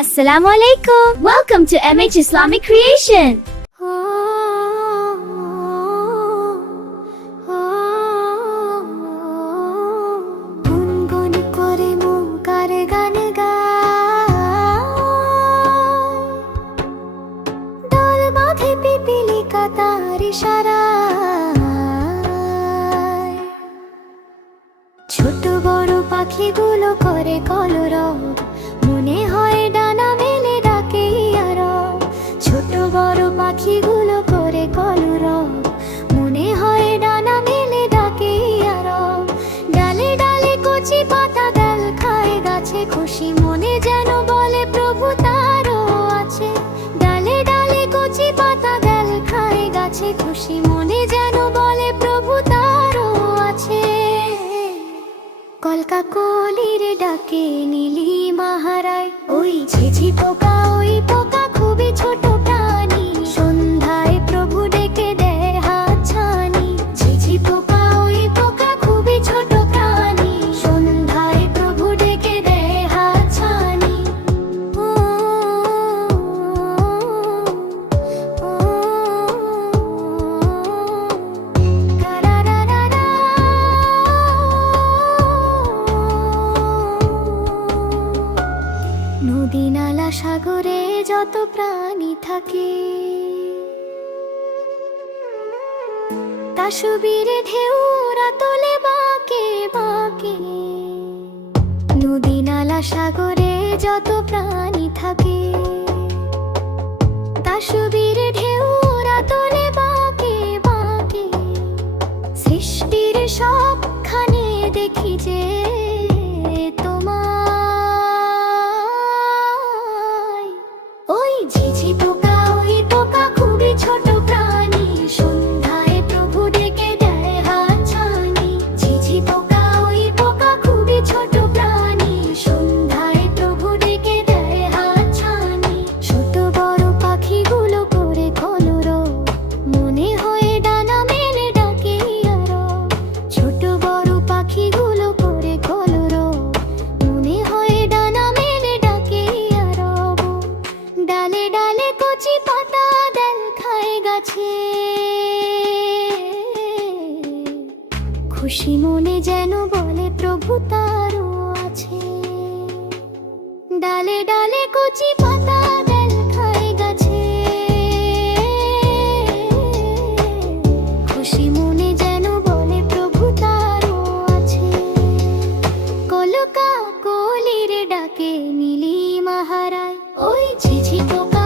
Assalamu alaikum. Welcome to MH Islamic Creation. ছোট বড় পাখিগুলো করে কলরব, মনে হয় ডানা মেলে ডাকে আরব। ছোট বড় পাখিগুলো করে কলরব, মনে হয় ডানা মেলে ডাকে আরব। ডালে ডালে কচি পাতা ডাল খায় গাছে, খুশি মনে যেন বলে প্রভু তারও আছে। ডালে ডালে কচি পাতা ডাল খায় গাছে, খুশি মনে যেন বলে প্রভু তারও আছে। কলকা কলির ডাকে নীলি মাহারায়, ওই ঝিঝি পোকা, ওই পোকা খুবই ছোট প্রাণী। সন্ধ্যায় প্রভু ডেকে দেয় হাত ছানি। ঝিঝি পোকা, ওই পোকা খুবই ছোট প্রাণী। সন্ধ্যায় প্রভু ডেকে দেয় হাত ছানি। নদী নালা সাগরে যত প্রাণী থাকে, তাসবিরে ঢেউরা তোলে বাঁকে বাঁকে। নদী নালা সাগরে যত প্রাণী থাকে, তাসবিরে ঢেউরা তোলে বাঁকে বাঁকে। সৃষ্টির সবখানে দেখি যে ঝিঝি পোকা, ওই পোকা খুবই ছোট প্রাণী। সন্ধ্যায় প্রভু ডেকে দেয় হাত ছানি। ঝিঝি পোকা, ওই পোকা খুবই ছোট প্রাণী। সন্ধ্যায় প্রভু ডেকে দেয় হাত ছানি। ছোট বড় পাখিগুলো করে কলরব, মনে হয় ডানা মেলে ডাকে আরব। ছোট বড় পাখিগুলো করে কলরব, মনে হয় ডানা মেলে ডাকে আরব। ডালে ডালে কচি পাতা ডাল খায় গাছে, খুশি মনে যেন বলে প্রভু তারও আছে। ডালে ডালে কচি পাতা ডাল খায় গাছে, খুশি মনে যেন বলে প্রভু তারও আছে। কলকা কলির ডাকে নীলি মাহারায়, ওই ঝিঝি পোকা,